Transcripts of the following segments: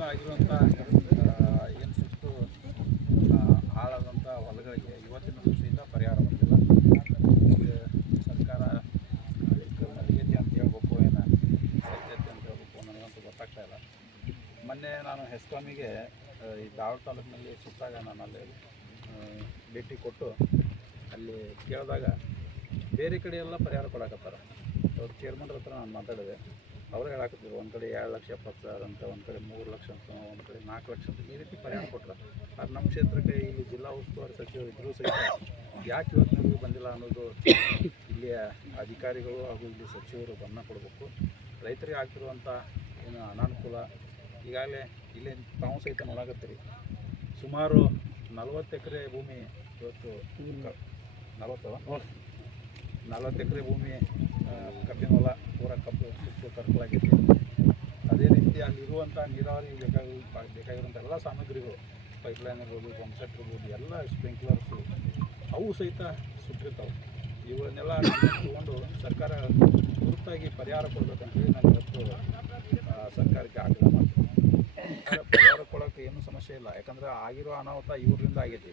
ವರ್ಷದಿಂದ ಆಗಿರುವಂಥ ಏನು ಸುಟ್ಟು ಹಾಳಾದಂಥ ಹೊಲಗಳಿಗೆ ಇವತ್ತಿನ ಸಹಿತ ಪರಿಹಾರ ಬಂದಿಲ್ಲ. ಸರ್ಕಾರ ಮಲಗೈತಿ ಅಂತ ಹೇಳ್ಬೇಕು, ಏನು ಸತ್ಯತೆ ಅಂತ ಹೇಳ್ಬೇಕು, ನನಗಂತೂ ಗೊತ್ತಾಗ್ತಾ ಇಲ್ಲ. ಮೊನ್ನೆ ನಾನು ಹೆಸ್ಕಾಮಿಗೆ ಈ ಧಾರವಾಡ ತಾಲೂಕಿನಲ್ಲಿ ಸುಟ್ಟಾಗ ನಾನು ಅಲ್ಲಿ ಭೇಟಿ ಕೊಟ್ಟು ಅಲ್ಲಿ ಕೇಳಿದಾಗ ಬೇರೆ ಕಡೆ ಎಲ್ಲ ಪರಿಹಾರ ಕೊಡಕತ್ತಾರ. ಅವ್ರ ಚೇರ್ಮನ್ರ ಹತ್ರ ನಾನು ಮಾತಾಡಿದೆ. ಅವರೇ ಹೇಳಾಕತ್ತಿದ್ರು, ಒಂದು ಕಡೆ 2,70,000 ಅಂತ, ಒಂದು ಕಡೆ 3 ಲಕ್ಷ ಅಂತ, ಒಂದು ಕಡೆ 4 ಲಕ್ಷ ಅಂತ, ಈ ರೀತಿ ಪರಿಹಾರ ಕೊಟ್ಟರೆ. ಅದು ನಮ್ಮ ಕ್ಷೇತ್ರಕ್ಕೆ ಇಲ್ಲಿ ಜಿಲ್ಲಾ ಉಸ್ತುವಾರಿ ಸಚಿವರು ಇದ್ದರೂ ಸಹಿತ ಯಾಕೆ ಇವತ್ತಿನವರೆಗೂ ಬಂದಿಲ್ಲ ಅನ್ನೋದು ಇಲ್ಲಿಯ ಅಧಿಕಾರಿಗಳು ಹಾಗೂ ಇಲ್ಲಿ ಸಚಿವರು ಗಮನ ಕೊಡಬೇಕು. ರೈತರಿಗೆ ಆಗ್ತಿರುವಂಥ ಏನು ಅನಾನುಕೂಲ ಈಗಾಗಲೇ ಇಲ್ಲಿ ತಾವು ಸಹಿತ ನೋಡಾಕತ್ತೀರಿ. ಸುಮಾರು 40 ಎಕರೆ ಭೂಮಿ ಇವತ್ತು 40 ಎಕರೆ ಭೂಮಿ ಕಬ್ಬಿನ ಹೊಲ ಪೂರ ಕಬ್ಬು ಸುಟ್ಟು ಕರ್ಕಲಾಗೈತಿ. ಅದೇ ರೀತಿ ಅಲ್ಲಿರುವಂಥ ನೀರಾವರಿ ಬೇಕಾಗಿರುವಂಥ ಎಲ್ಲ ಸಾಮಗ್ರಿಗಳು, ಪೈಪ್ಲೈನ್ ಇರ್ಬೋದು, ಪಂಪ್ಸೆಟ್ ಇರ್ಬೋದು, ಎಲ್ಲ ಸ್ಪ್ರಿಂಕ್ಲರ್ಸು ಅವು ಸಹಿತ ಸುಟ್ಟಿರ್ತಾವೆ. ಇವನ್ನೆಲ್ಲ ತಗೊಂಡು ಸರ್ಕಾರ ತುರ್ತಾಗಿ ಪರಿಹಾರ ಕೊಡಬೇಕಂತೇಳಿ ನಾನು ಇವತ್ತು ಸರ್ಕಾರಕ್ಕೆ ಆಗ್ರಹ ಮಾಡ್ತೀನಿ. ಪರಿಹಾರ ಕೊಡೋಕ್ಕೆ ಏನೂ ಸಮಸ್ಯೆ ಇಲ್ಲ, ಯಾಕಂದರೆ ಆಗಿರೋ ಅನಾಹುತ ಇವರಿಂದ ಆಗೈತಿ,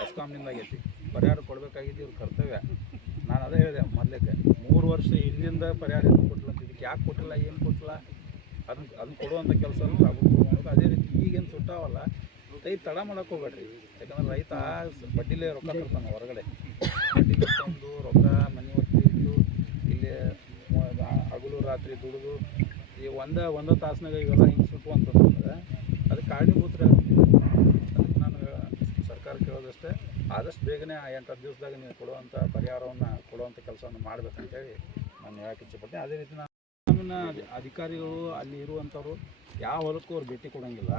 ಹೆಸ್ಕಾಮ್ನಿಂದ ಆಗೈತಿ. ಪರಿಹಾರ ಕೊಡಬೇಕಾಗಿದ್ದು ಇವ್ರ ಕರ್ತವ್ಯ. ನಾನು ಅದೇ ಹೇಳಿದೆ ಮೊದಲಕ್ಕೆ, 3 ವರ್ಷ ಹಿಂದಿಂದ ಪರಿಹಾರ ಏನು ಕೊಟ್ಟಿಲ್ಲ ಅಂತ. ಇದಕ್ಕೆ ಯಾಕೆ ಕೊಟ್ಟಿಲ್ಲ, ಏನು ಕೊಟ್ಟಿಲ್ಲ, ಅದನ್ನು ಕೊಡುವಂಥ ಕೆಲಸ ಆಗೋದು. ಅದೇ ರೀತಿ ಈಗೇನು ಸುಟ್ಟಾವಲ್ಲ, ರೈತ ತಡ ಮಾಡೋಕೆ ಹೋಗ್ಬೇಡ್ರಿ. ಯಾಕಂದ್ರೆ ರೈತ ಬಡ್ಡಿಲೇ ರೊಕ್ಕ ತರ್ತಾನೆ ಹೊರಗಡೆ, ಬಡ್ಡಿಗೆ ತಂದು ರೊಕ್ಕ ಮನೆ ಹೊತ್ತಿ ಇಟ್ಟು ಇಲ್ಲಿ ಹಗಲು ರಾತ್ರಿ ದುಡಿದು ಈ ಒಂದೇ ತಾಸಿನಾಗ ಇವೆಲ್ಲ ಹಿಂಗೆ ಸುಟ್ಟು ಅಂತಂದ್ರೆ ಅದಕ್ಕೆ ಕಾರಣೀಭೂತರೇ ಆಗ್ತೀವಿ. ಅದಕ್ಕೆ ನಾನು ಸರ್ಕಾರ ಕೇಳೋದಷ್ಟೇ, ಆದಷ್ಟು ಬೇಗನೆ 8-10 ದಿವಸದಾಗ ನೀವು ಕೊಡುವಂಥ ಪರಿಹಾರವನ್ನು ಕೊಡುವಂಥ ಕೆಲಸವನ್ನು ಮಾಡಬೇಕಂತೇಳಿ ನಾನು ಹೇಳಕ್ಕೆ ಇಚ್ಛೆಪಡ್ತೀನಿ. ಅದೇ ರೀತಿ ನಮ್ಮನ್ನ ಅಧಿಕಾರಿಗಳು ಅಲ್ಲಿ ಇರುವಂಥವ್ರು ಯಾವ ಹೊಲಕ್ಕೂ ಅವ್ರು ಭೇಟಿ ಕೊಡೋಂಗಿಲ್ಲ.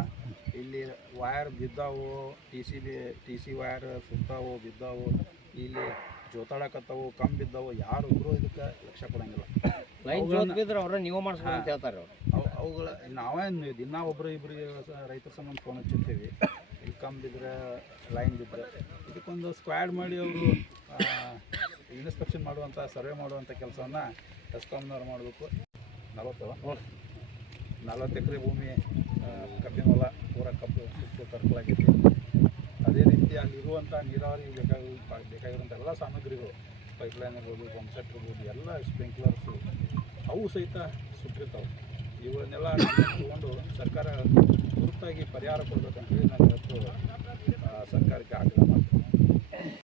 ಇಲ್ಲಿ ವಯರ್ ಬಿದ್ದಾವು, ಟಿ ಸಿ ವಯರ್ ಸುತ್ತಾವು ಬಿದ್ದಾವು, ಇಲ್ಲಿ ಜೋತಾಡಕತ್ತಾವು, ಕಮ್ಮಿ ಬಿದ್ದಾವು, ಯಾರೊಬ್ಬರು ಇದಕ್ಕೆ ಲಕ್ಷ್ಯ ಕೊಡೋಂಗಿಲ್ಲ. ನೀವು ಮಾಡಿಸ್ಕೊಂಡು ಅಂತ ಹೇಳ್ತಾರೆ. ಅವುಗಳ ನಾವೇ ದಿನ ಒಬ್ಬರು ಇಬ್ಬರಿಗೆ ರೈತರ ಸಂಬಂಧ ಫೋನ್ ಹಚ್ಚಿರ್ತೀವಿ. ಇಲ್ಲಿ ಕಮ್ಮಿ ಬಿದ್ದರೆ, ಲೈನ್ ಬಿದ್ದರೆ ಇದಕ್ಕೊಂದು ಸ್ಕ್ವಾಡ್ ಮಾಡಿ ಅವರು ಇನ್ಸ್ಪೆಕ್ಷನ್ ಮಾಡುವಂಥ, ಸರ್ವೆ ಮಾಡುವಂಥ ಕೆಲಸವನ್ನು ಹೆಸ್ಕಾಮ್ನವ್ರು ಮಾಡಬೇಕು. 40 ಎಕರೆ ಭೂಮಿ ಕಬ್ಬಿನ ಹೊಲ ಪೂರ ಕಬ್ಬು ಸುಟ್ಟು ಕರ್ಕಲಾಗೈತಿ. ಅದೇ ರೀತಿ ಅಲ್ಲಿರುವಂಥ ನೀರಾವರಿ ಬೇಕಾಗಿರುವಂಥ ಎಲ್ಲ ಸಾಮಗ್ರಿಗಳು, ಪೈಪ್ಲೈನ್ ಇರ್ಬೋದು, ಪಂಪ್ಸೆಟ್ ಇರ್ಬೋದು, ಎಲ್ಲ ಸ್ಪ್ರಿಂಕ್ಲರ್ಸು ಅವು ಸಹಿತ ಸುಟ್ಟಿರ್ತಾವೆ. ಇವನ್ನೆಲ್ಲ ತಗೊಂಡು ಸರ್ಕಾರ ತುರ್ತಾಗಿ ಪರಿಹಾರ ಕೊಡಬೇಕಂತೇಳಿ ನಾನು ಇವತ್ತು ಸರ್ಕಾರಕ್ಕೆ ಆಗ್ರಹ ಮಾಡ್ತೀನಿ.